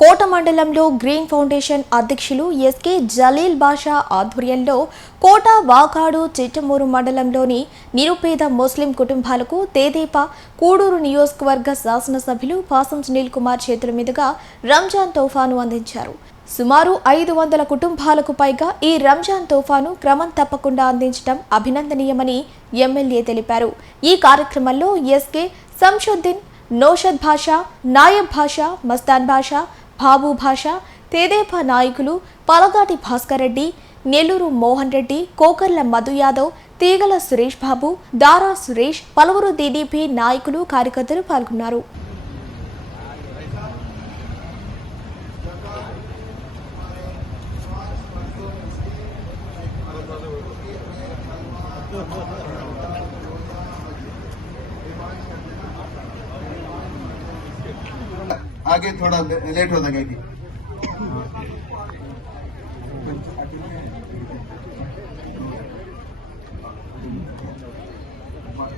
కోట మండలంలో green foundation అధ్యక్షులు SK Jaleel Basha ఆధ్వర్యంలో కోట వాకాడు చిట్టమూరు మండలంలోని నిరుపేద ముస్లిం కుటుంబాలకు తేదేపా కూడూరు నియోజకవర్గ శాసనసభ్యులు పాసం సునీల్ కుమార్ చేతుల మీదుగా రంజాన్ తోఫాను అందించారు. సుమారు ఐదు వందల కుటుంబాలకు పైగా ఈ రంజాన్ తోఫాను క్రమం తప్పకుండా అందించడం అభినందనీయమని ఎమ్మెల్యే తెలిపారు. ఈ కార్యక్రమంలో ఎస్కే సంషుద్దీన్ నౌషద్ భాషా నాయబ్ భాషా మస్తాన్ భాషా బాబు భాష తెదేపా నాయకులు పలగాటి భాస్కర్ రెడ్డి నెల్లూరు మోహన్ రెడ్డి కోకర్ల మధు యాదవ్ తీగల సురేష్ బాబు దారా సురేష్ పలువురు టీడీపీ నాయకులు కార్యకర్తలు పాల్గొన్నారు. आगे थोड़ा लेट हो कि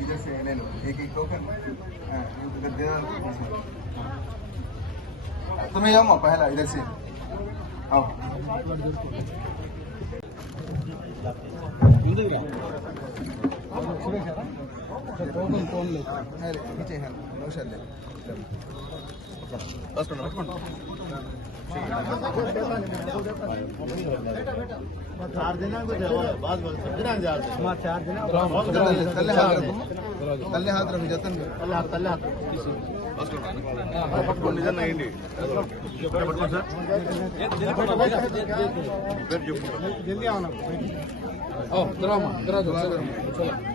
इधर से ले लो एक एक टोकन। हाँ, तुम्हें जाओ पहला इधर से। आओ। है, चार दिन चार दिन तल्ले हाथ रखी जतन तल्ले हाथ तल्ले हाथ పట్టుకోండి నిజంగా వేయండి పట్టుకోండి సార్ జల్దీ అవునా ఓ దరామా దరా దరా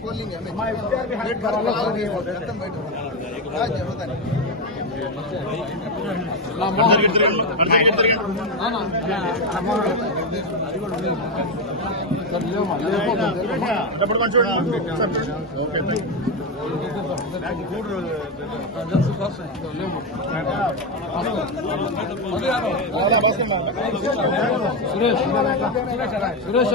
खोल लेंगे हमें సురేష్ సురేష్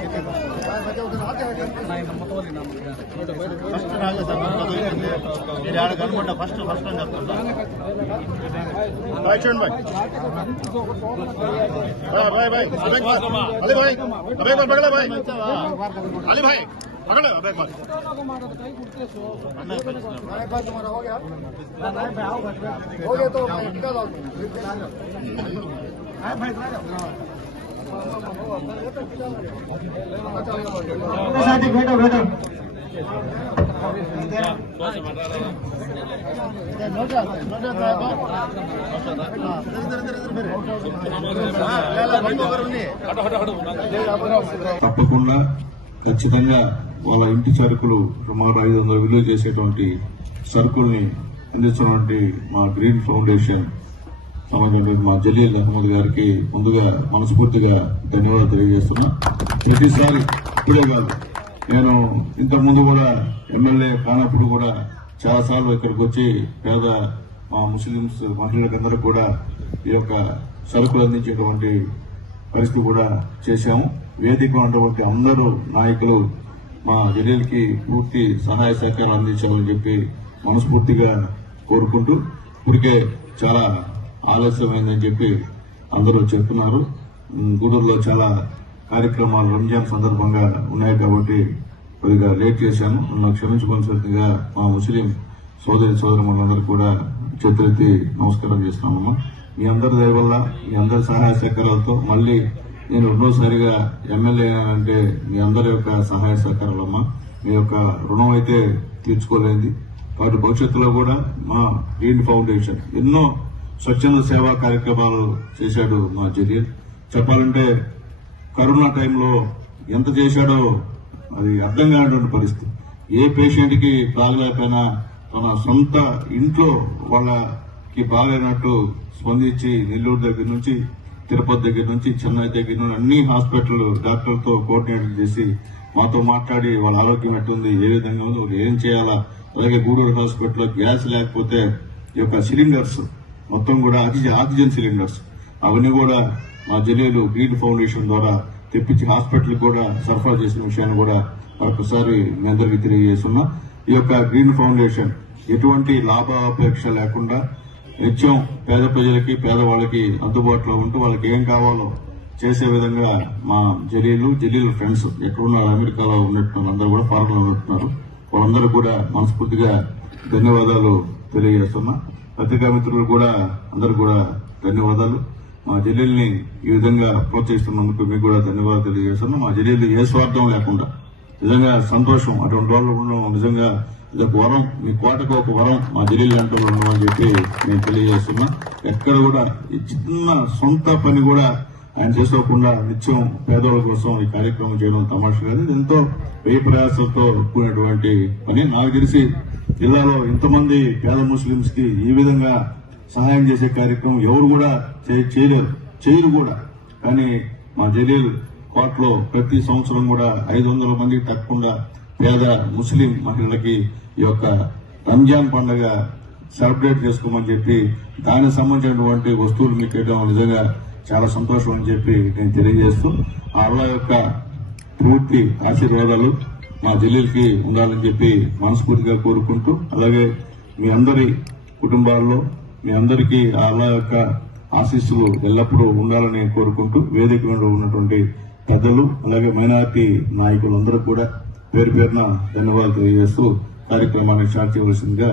कर खत्म बैठो आज होता नहीं ఫస్ట్ ఫస్ట్ అని చెప్తాను బాయ్ చూడండి bye bye bye bye Ali bye అబే బాయ్ పగల బాయ్ అలీ బాయ్ పగల అబే బాయ్ हो गया तो निकाल आओ बैठो बैठो తప్పకుండా ఖచ్చితంగా వాళ్ళ ఇంటి సరుకులు సుమారు ఐదు వందల విలువ చేసేటువంటి సరుకుల్ని అందిస్తున్నటువంటి మా గ్రీన్ ఫౌండేషన్ మా జలీల్ అహ్మద్ గారికి ముందుగా మనస్ఫూర్తిగా ధన్యవాదాలు తెలియజేస్తున్నా. ప్రతిసారి ఇప్పుడే కాదు నేను ఇంతకుముందు కూడా ఎమ్మెల్యే కానప్పుడు కూడా చాలా సార్లు ఇక్కడికి వచ్చి పేద మా ముస్లింస్ మహిళలకందరూ కూడా ఈ యొక్క సరుకులు అందించేటువంటి పరిస్థితి కూడా చేశాము. వేదిక ఉన్నటువంటి అందరూ నాయకులు మా జలీల్కి పూర్తి సహాయ సహకారాలు అందించామని చెప్పి మనస్ఫూర్తిగా కోరుకుంటూ ఇప్పటికే చాలా ఆలస్యమైందని చెప్పి అందరూ చెప్తున్నారు. గూడూరులో చాలా కార్యక్రమాలు రంజాన్ సందర్భంగా ఉన్నాయి కాబట్టి కొద్దిగా లేట్ చేశాను. నన్ను క్షమించుకోవాల్సిందిగా మా ముస్లిం సోదరి సోదరులందరూ కూడా చేతులెత్తి నమస్కారం చేస్తున్నాము. మీ అందరి దయ వల్ల మీ అందరి సహాయ సహకారాలతో మళ్ళీ నేను రెండోసారిగా ఎమ్మెల్యే అంటే మీ అందరి యొక్క సహాయ సహకారాలమ్మా. మీ యొక్క రుణం అయితే తీర్చుకోలేంది వాటి భవిష్యత్తులో కూడా మా గ్రీన్ ఫౌండేషన్ ఎన్నో స్వచ్ఛంద సేవా కార్యక్రమాలు చేశాడు మా జరియన్ చెప్పాలంటే కరోనా టైంలో ఎంత చేశాడో అది అర్థం కానటువంటి పరిస్థితి. ఏ పేషెంట్కి బాగలేకపోయినా తన సొంత ఇంట్లో వాళ్ళకి బాగలేనట్టు స్పందించి నెల్లూరు దగ్గర నుంచి తిరుపతి దగ్గర నుంచి చెన్నై దగ్గర నుంచి అన్ని హాస్పిటల్ డాక్టర్లతో కోఆర్డినేట్ చేసి మాతో మాట్లాడి వాళ్ళ ఆరోగ్యం ఎట్టుంది ఏ విధంగా ఉంది ఏం చేయాలా అలాగే గూడూరు హాస్పిటల్లో గ్యాస్ లేకపోతే ఈ యొక్క సిలిండర్స్ మొత్తం కూడా ఆక్సిజన్ ఆక్సిజన్ సిలిండర్స్. అవన్నీ కూడా మా జిల్లాలో గ్రీన్ ఫౌండేషన్ ద్వారా తెప్పించి హాస్పిటల్ కూడా సరఫరా చేసిన విషయాన్ని కూడా మరొకసారి మీ అందరికీ తెలియజేస్తున్నా. ఈ యొక్క గ్రీన్ ఫౌండేషన్ ఎటువంటి లాభాపేక్ష లేకుండా నిత్యం పేద ప్రజలకి పేదవాళ్ళకి అందుబాటులో ఉంటూ వాళ్ళకి ఏం కావాలో చేసే విధంగా మా జలీలు జలీల ఫ్రెండ్స్ ఎక్కడున్నారు అమెరికాలో ఉన్నట్టున్నారు అందరూ కూడా ఫారెన్ ఉన్నట్టున్నారు వాళ్ళందరూ కూడా మనస్ఫూర్తిగా ధన్యవాదాలు తెలియజేస్తున్నా. పత్రికా మిత్రులు కూడా అందరూ కూడా ధన్యవాదాలు. మా జల్లీల్ని ఈ విధంగా ప్రోత్సహిస్తున్నందుకు మీకు కూడా ధన్యవాదాలు తెలియజేస్తున్నా. మా జల్లీలు ఏ స్వార్థం లేకుండా నిజంగా సంతోషం అటువంటి వాళ్ళు ఉండడం నిజంగా ఇదొక వరం. మీ కోటకు ఒక వరం మా జల్లీలు అంటూ ఉండడం అని చెప్పి నేను తెలియజేస్తున్నా. ఎక్కడ కూడా ఈ చిన్న సొంత పని కూడా ఆయన చేసుకోకుండా నిత్యం పేదోళ్ళ కోసం ఈ కార్యక్రమం చేయడం తమాషా కాదు. ఎంతో వ్యయ ప్రయాసంతో కూడినటువంటి పని. నాకు తెలిసి జిల్లాలో ఇంతమంది పేద ముస్లింస్కి ఈ విధంగా సహాయం చేసే కార్యక్రమం ఎవరు కూడా చేయలేరు. చేయరు కూడా. కానీ మా జలీల్ కోట్లో ప్రతి సంవత్సరం కూడా ఐదు వందల మందికి తగ్గకుండా పేద ముస్లిం మహిళలకి ఈ యొక్క రంజాన్ పండుగ సెలబ్రేట్ చేసుకోమని చెప్పి దానికి సంబంధించినటువంటి వస్తువులు మీకు ఇవ్వడం నిజంగా చాలా సంతోషం అని చెప్పి నేను తెలియజేస్తూ ఆ యొక్క పూర్తి ఆశీర్వాదాలు మా జలీల్కి ఉండాలని చెప్పి మనస్ఫూర్తిగా కోరుకుంటూ అలాగే మీ అందరి కుటుంబాల్లో మీ అందరికీ అలా యొక్క ఆశీస్సులు ఎల్లప్పుడూ ఉండాలని కోరుకుంటూ వేదిక మీద ఉన్నటువంటి పెద్దలు అలాగే మైనార్టీ నాయకులందరూ కూడా పేరు పేరున ధన్యవాదాలు తెలియజేస్తూ కార్యక్రమాన్ని స్టార్ట్ చేయవలసిందిగా